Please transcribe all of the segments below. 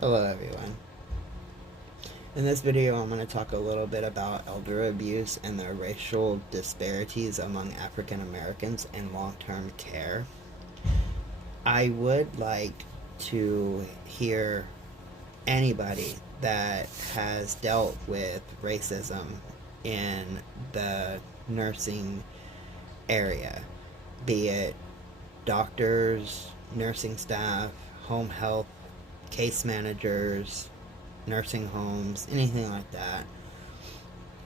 Hello everyone. In this video I'm going to talk a little bit about elder abuse and the racial disparities among African Americans in long-term care. I would like to hear anybody that has dealt with racism in the nursing area, be it doctors, nursing staff, home health, case managers, nursing homes, anything like that.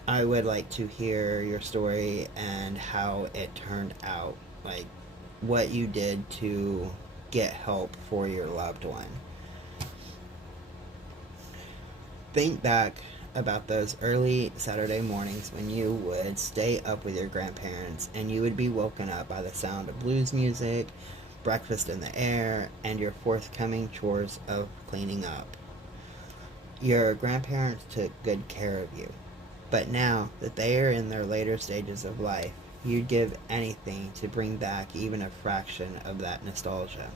I would like to hear your story and how it turned out, like what you did to get help for your loved one. Think back about those early Saturday mornings when you would stay up with your grandparents and you would be woken up by the sound of blues music, breakfast in the air, and your forthcoming chores of cleaning up. Your grandparents took good care of you, but now that they are in their later stages of life, you'd give anything to bring back even a fraction of that nostalgia.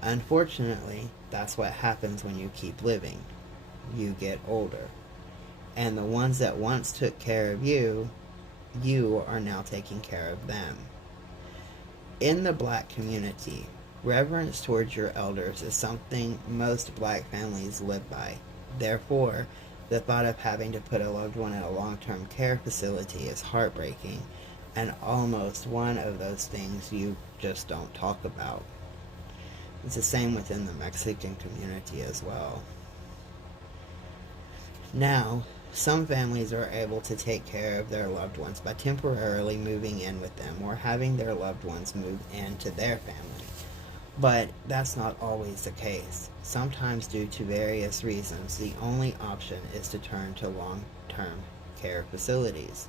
Unfortunately, that's what happens when you keep living. You get older, and the ones that once took care of you, you are now taking care of them. In the black community, reverence towards your elders is something most black families live by. Therefore, the thought of having to put a loved one in a long-term care facility is heartbreaking and almost one of those things you just don't talk about. It's the same within the Mexican community as well. Now, some families are able to take care of their loved ones by temporarily moving in with them or having their loved ones move into their family. But that's not always the case. Sometimes, due to various reasons, the only option is to turn to long-term care facilities.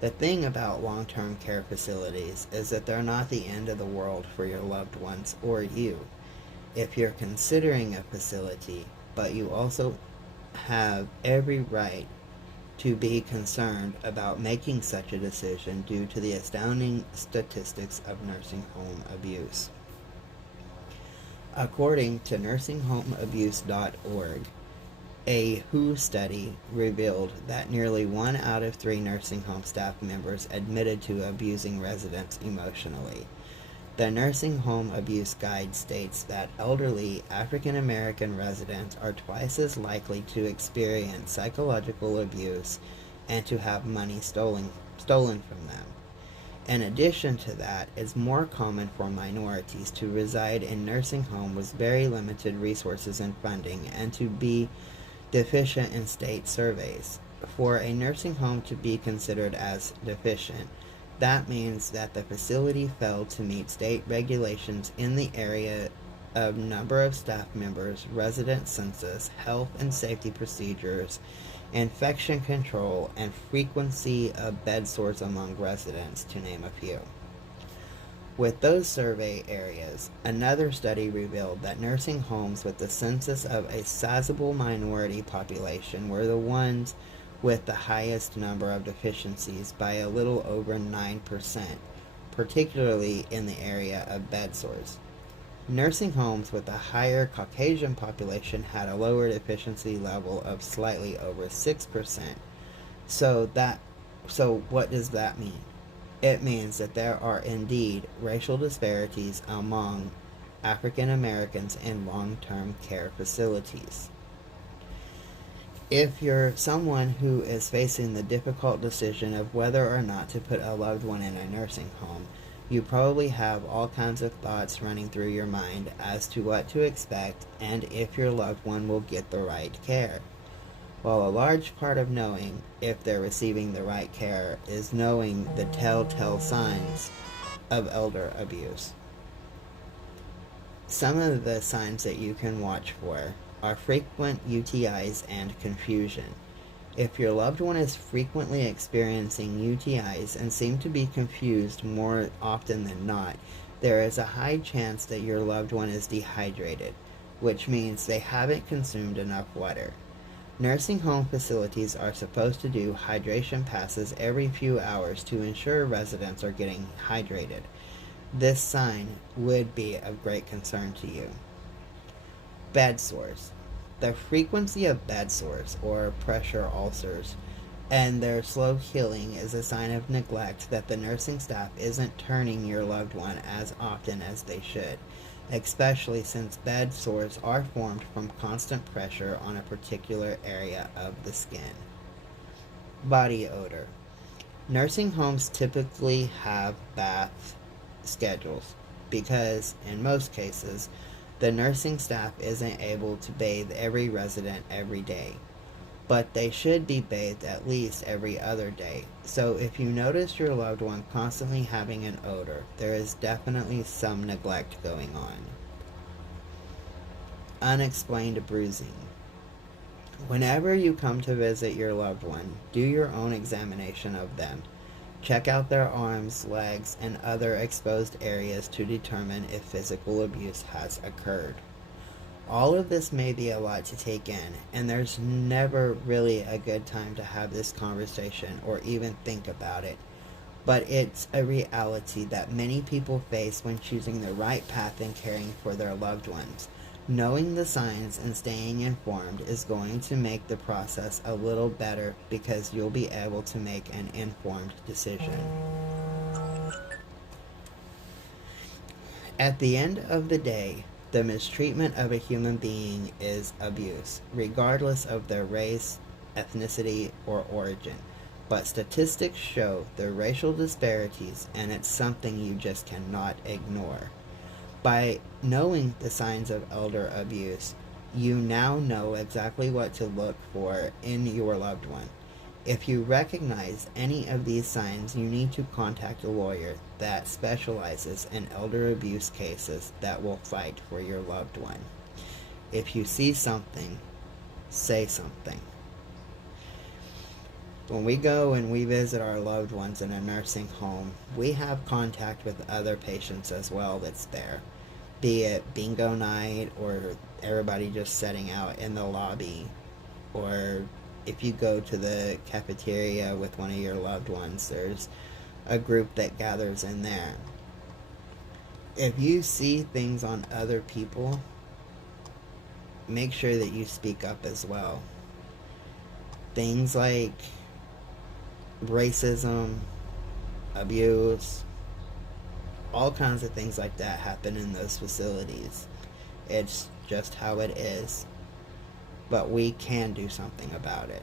The thing about long-term care facilities is that they're not the end of the world for your loved ones or you. If you're considering a facility, but you also have every right to be concerned about making such a decision due to the astounding statistics of nursing home abuse. According to nursinghomeabuse.org, a WHO study revealed that nearly 1 out of 3 nursing home staff members admitted to abusing residents emotionally. The Nursing Home Abuse Guide states that elderly African American residents are twice as likely to experience psychological abuse and to have money stolen from them. In addition to that, it's more common for minorities to reside in nursing homes with very limited resources and funding and to be deficient in state surveys. For a nursing home to be considered as deficient, that means that the facility failed to meet state regulations in the area of number of staff members, resident census, health and safety procedures, infection control, and frequency of bed sores among residents, to name a few. With those survey areas, another study revealed that nursing homes with the census of a sizable minority population were the ones with the highest number of deficiencies by a little over 9%, particularly in the area of bed sores. Nursing homes with a higher Caucasian population had a lower deficiency level of slightly over 6%. So what does that mean? It means that there are indeed racial disparities among African Americans in long-term care facilities. If you're someone who is facing the difficult decision of whether or not to put a loved one in a nursing home, you probably have all kinds of thoughts running through your mind as to what to expect and if your loved one will get the right care. While a large part of knowing if they're receiving the right care is knowing the telltale signs of elder abuse. Some of the signs that you can watch for are frequent UTIs and confusion. If your loved one is frequently experiencing UTIs and seem to be confused more often than not, there is a high chance that your loved one is dehydrated, which means they haven't consumed enough water. Nursing home facilities are supposed to do hydration passes every few hours to ensure residents are getting hydrated. This sign would be of great concern to you. Bed sores. The frequency of bed sores or pressure ulcers and their slow healing is a sign of neglect that the nursing staff isn't turning your loved one as often as they should, especially since bed sores are formed from constant pressure on a particular area of the skin. Body odor. Nursing homes typically have bath schedules because, in most cases, the nursing staff isn't able to bathe every resident every day, but they should be bathed at least every other day. So if you notice your loved one constantly having an odor, there is definitely some neglect going on. Unexplained bruising. Whenever you come to visit your loved one, do your own examination of them. Check out their arms, legs, and other exposed areas to determine if physical abuse has occurred. All of this may be a lot to take in, and there's never really a good time to have this conversation or even think about it. But it's a reality that many people face when choosing the right path in caring for their loved ones. Knowing the signs and staying informed is going to make the process a little better because you'll be able to make an informed decision. At the end of the day, the mistreatment of a human being is abuse, regardless of their race, ethnicity, or origin. But statistics show the racial disparities, and it's something you just cannot ignore. By knowing the signs of elder abuse, you now know exactly what to look for in your loved one. If you recognize any of these signs, you need to contact a lawyer that specializes in elder abuse cases that will fight for your loved one. If you see something, say something. When we go and we visit our loved ones in a nursing home, we have contact with other patients as well that's there. Be it bingo night or everybody just setting out in the lobby, or if you go to the cafeteria with one of your loved ones, there's a group that gathers in there. If you see things on other people, make sure that you speak up as well. Things like racism, abuse, all kinds of things like that happen in those facilities. It's just how it is. But we can do something about it.